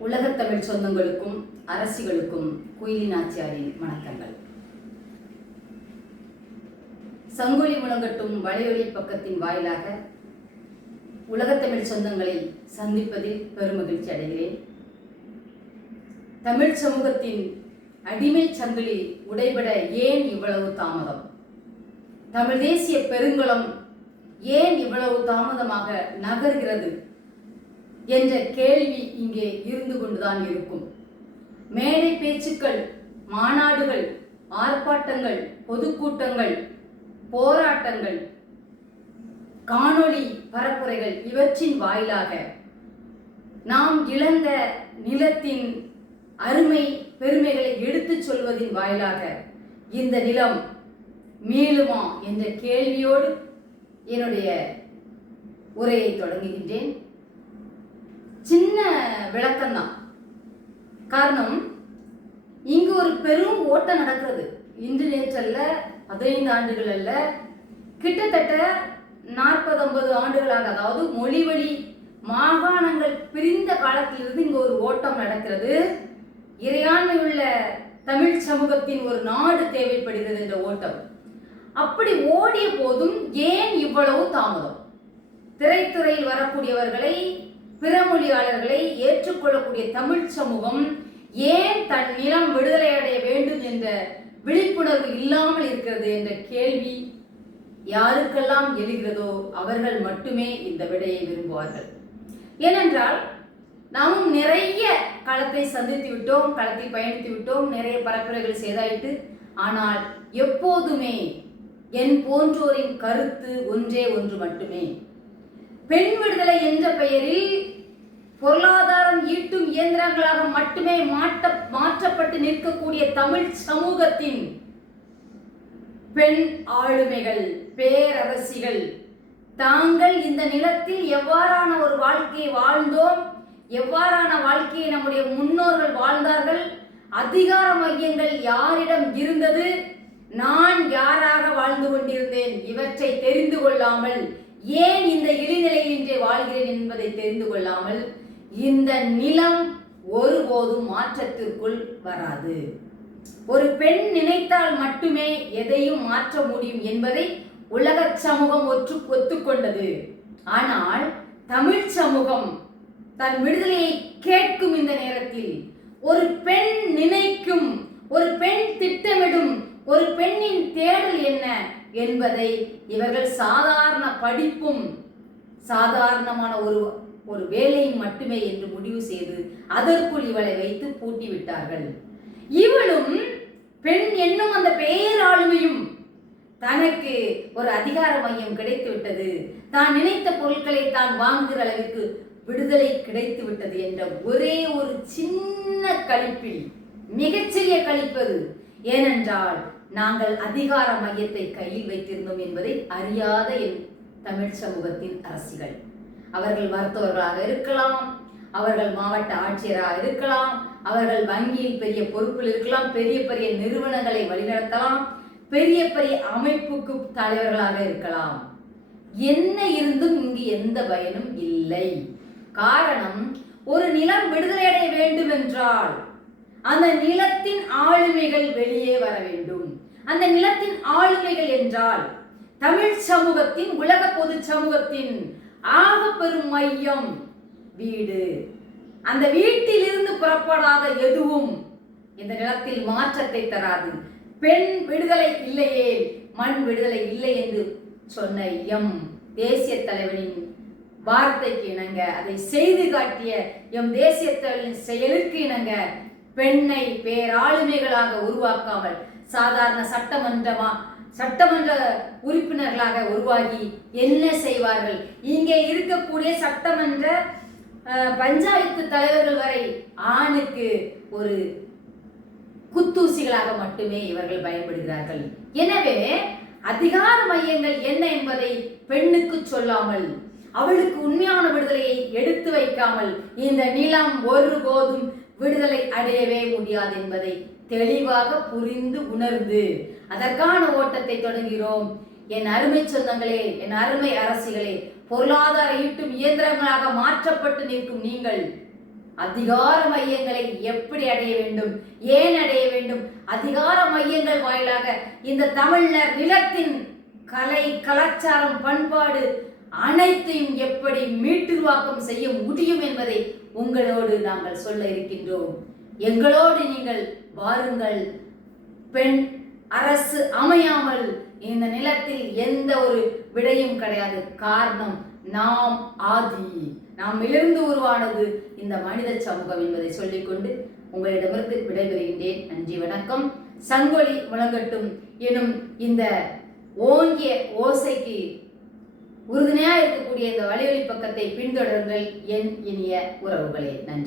உலகத் தமிழ் சொந்தங்களுக்கும் அரசிகளுக்கும் குயிலின் ஆச்சியாரின் வணக்கங்கள். சங்கொலி முழங்கட்டும் வலையொலி பக்கத்தின் வாயிலாக உலகத் தமிழ் சொந்தங்களை சந்திப்பதில் பெருமகிழ்ச்சி அடைகிறேன். தமிழ் சமூகத்தின் அடிமை சங்கிலி உடைபட ஏன் இவ்வளவு தாமதம்? தமிழ் தேசிய பெருங்குளம் ஏன் இவ்வளவு தாமதமாக நகர்கிறது? என்ற கேள்வி இங்கே இரு கொண்டுதான் இருக்கும். மேடை பேச்சுக்கள் மாநாடுகள் ஆர்ப்பாட்டங்கள் பொதுக்கூட்டங்கள் போராட்டங்கள் காணொளி பரப்புரைகள் இவற்றின் வாயிலாக நாம் இழந்த நிலத்தின் அருமை பெருமைகளை எடுத்துச் சொல்வதின் வாயிலாக இந்த நிலம் மீளுமா என்ற கேள்வியோடு என்னுடைய உரையை தொடங்குகின்றேன். சின்ன விளக்கம்தான். காரணம் இங்கு ஒரு பெரும் ஓட்டம் நடக்கிறது. இன்று நேற்றல்ல பதினைந்து ஆண்டுகள் அல்ல கிட்டத்தட்ட நாற்பது ஐம்பது ஆண்டுகளாக அதாவது மொழி வழி மாகாணங்கள் பிரிந்த காலத்திலிருந்து இங்கு ஒரு ஓட்டம் நடக்கிறது. இறையாண்மை உள்ள தமிழ் சமூகத்தின் ஒரு நாடு தேவைப்படுகிறது இந்த ஓட்டம். அப்படி ஓடிய போதும் ஏன் இவ்வளவு தாமதம்? திரைத்துறையில் வரக்கூடியவர்களை பிற மொழியாளர்களை ஏற்றுக்கொள்ளக்கூடிய தமிழ் சமூகம் ஏன் தன் நிலம் விடுதலை அடைய வேண்டும் என்ற விழிப்புணர்வு இல்லாமல் இருக்கிறது என்ற கேள்வி யாருக்கெல்லாம் எழுகிறதோ அவர்கள் மட்டுமே இந்த விடையை விரும்புவார்கள். ஏனென்றால் நாமும் நிறைய களத்தை சந்தித்து விட்டோம் களத்தில் பயணித்து விட்டோம் நிறைய பரப்புரைகள் செய்தாயிட்டு ஆனால் எப்போதுமே என் போன்றோரின் கருத்து ஒன்றே ஒன்று மட்டுமே. பெண் விடுதலை என்ற பெயரில் பொருளாதாரம் ஈட்டும் இயந்திரங்களாக மட்டுமே மாற்ற மாற்றப்பட்டு நிற்கக்கூடிய தமிழ் சமூகத்தின் பெண் ஆளுமைகள் பேரரசிகள். தாங்கள் இந்த நிலத்தில் எவ்வாறான ஒரு வாழ்க்கையை வாழ்ந்தோம் எவ்வாறான வாழ்க்கையை நம்முடைய முன்னோர்கள் வாழ்ந்தார்கள் அதிகார மையங்கள் யாரிடம் இருந்தது நான் யாராக வாழ்ந்து கொண்டிருந்தேன் இவற்றை தெரிந்து கொள்ளாமல் ஏன் இந்த இழிநிலையில் இன்றே வாழ்கிறேன் என்பதை தெரிந்து கொள்ளாமல் இந்த நிலம் ஒருபோதும் மாற்றத்திற்குள் வராது. ஒரு பெண் நினைத்தால் மட்டுமே எதையும் மாற்ற முடியும் என்பதை உலக சமூகம் ஒற்று ஒத்துக்கொண்டது ஆனால் தமிழ் சமூகம் தன் விடுதலையை கேட்கும் இந்த நேரத்தில் ஒரு பெண் நினைக்கும் ஒரு பெண் திட்டமிடும் ஒரு பெண்ணின் தேடல் என்ன என்பதை இவர்கள் சாதாரண படிப்பும் சாதாரணமான ஒரு ஒரு வேலையும் மட்டுமே என்று முடிவு செய்து அதற்குள் இவளை வைத்து பூட்டி விட்டார்கள். இவளும் பெண் என்னும் அந்த பேராளுமையும் தனக்கு ஒரு அதிகார மையம் கிடைத்து விட்டது தான் நினைத்த பொருட்களை தான் வாங்குகிற அளவிற்கு விடுதலை கிடைத்து விட்டது என்ற ஒரே ஒரு சின்ன கழிப்பில் மிகச்சிறிய கழிப்பது ஏனென்றால் நாங்கள் அதிகார மையத்தை கையில் வைத்திருந்தோம் என்பதை அறியாத என் தமிழ் சமூகத்தின் அரசிகள். அவர்கள் மருத்துவர்களாக இருக்கலாம் அவர்கள் மாவட்ட ஆட்சியராக இருக்கலாம் அவர்கள் வங்கியில் பெரிய பொறுப்பில் இருக்கலாம் பெரிய பெரிய நிறுவனங்களை வழிநடத்தலாம் பெரிய பெரிய அமைப்புக்கு தலைவர்களாக இருக்கலாம். என்ன இருந்தும் இங்கு எந்த பயனும் இல்லை. காரணம் ஒரு நிலம் விடுதலை அடைய வேண்டும் என்றால் அந்த நிலத்தின் ஆளுமைகள் வெளியே வர வேண்டும். அந்த நிலத்தின் ஆளுமைகள் என்றால் தமிழ் சமூகத்தின் உலக பொது சமூகத்தின் ஆக பெரும் மையம் வீடு. அந்த வீட்டிலிருந்து புறப்படாத எதுவும் இந்த நிலத்தில் மாற்றத்தை தராது. பெண் விடுதலை இல்லையே மண் விடுதலை இல்லை என்று சொன்ன எம். தேசிய தலைவனின் வார்த்தைக்கு இணங்க அதை செய்து காட்டிய எம். தேசிய தலைவரின் செயலுக்கு இணங்க பெண்ணை பேராளுமைகளாக உருவாக்காமல் சாதாரண சட்டமன்றமா சட்டமன்ற உறுப்பினர்களாக உருவாகி என்ன செய்வார்கள்? இங்கே இருக்கக்கூடிய சட்டமன்ற பஞ்சாயத்து தலைவர்கள் வரை ஆணுக்கு ஒரு குத்தூசிகளாக மட்டுமே இவர்கள் பயன்படுகிறார்கள். எனவே அதிகார மையங்கள் என்ன என்பதை பெண்ணுக்கு சொல்லாமல் அவளுக்கு உண்மையான விடுதலையை எடுத்து வைக்காமல் இந்த நிலம் ஒருபோதும் விடுதலை அடையவே முடியாது என்பதை தெளிவாக புரிந்து உணர்ந்து அதற்கான ஓட்டத்தை தொடங்குகிறோம் என் அருமை சொந்தங்களே என் அருமை அரசிகளே பொருளாதார ஈட்டும் இயந்திரங்களாக மாற்றப்பட்டு நிற்கும் நீங்கள் அதிகார மையங்களை எப்படி அடைய வேண்டும் ஏன் அடைய வேண்டும்? அதிகார மையங்கள் வாயிலாக இந்த தமிழர் நிலத்தின் கலை கலாச்சாரம் பண்பாடு அனைத்தையும் எப்படி மீட்டுருவாக்கம் செய்ய முடியும் என்பதை உங்களோடு நாங்கள் சொல்ல இருக்கின்றோம். எங்களோடு நீங்கள் வாருங்கள். பெண் அரசு அமையாமல் இந்த நிலத்தில் எந்த ஒரு விடையும் கிடையாது. காரணம் நாம் ஆதி. நாம் இருந்து உருவானது இந்த மனித சமூகம் என்பதை சொல்லிக்கொண்டு உங்களிடமிருந்து விடைபெறுகின்றேன். நன்றி வணக்கம். சங்கொலி முழங்கட்டும் எனும் இந்த ஓங்கிய ஓசைக்கு உறுதுணையா இருக்கக்கூடிய இந்த வலையொலி பக்கத்தை பின்தொடருங்கள் என் இனிய உறவுகளே. நன்றி.